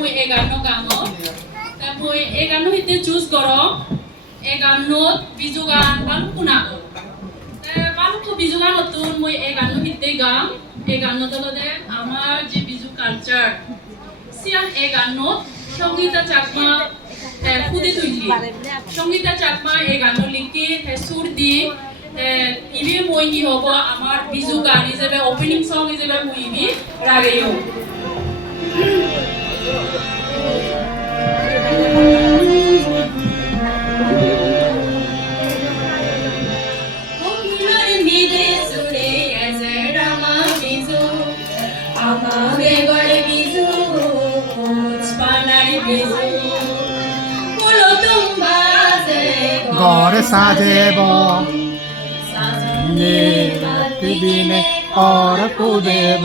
মই এই গান গাঙত মই এই গান হিতে চুজ করো এই গানত বিজু গান বালুকু নাগো বালুকু বিজু গান নতুন মই এই গান হিতে গাম এই গানত হলদে আমার যে বিজু কালচার সিয়ান এই গানত সঙ্গীতা চাকমা খুদে তুইলি সঙ্গীতা চাকমা এই গান লিখি সুর দি ইবি মই কি হব আমার বিজু গান হিসেবে ওপেনিং সং হিসেবে মই ইবি রাগেও ঘরে সাজেব রাতিদিনে অরকু দেব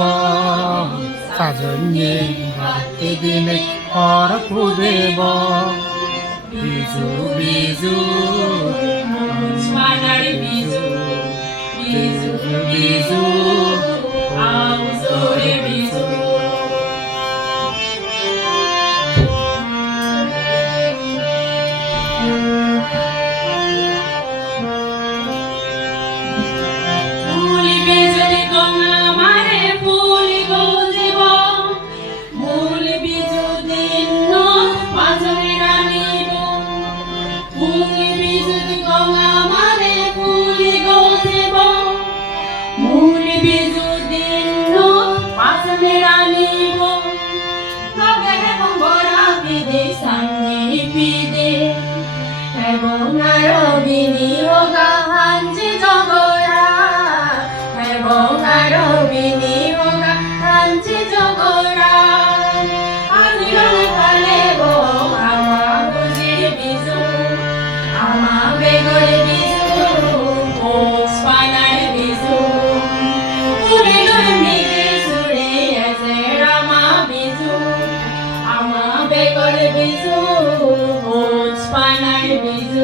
সাজন্যে রাতিদিনে অরকু দেব বিজু বিজু বিজু বিজু বিজু আউজরে বিজু Bizu,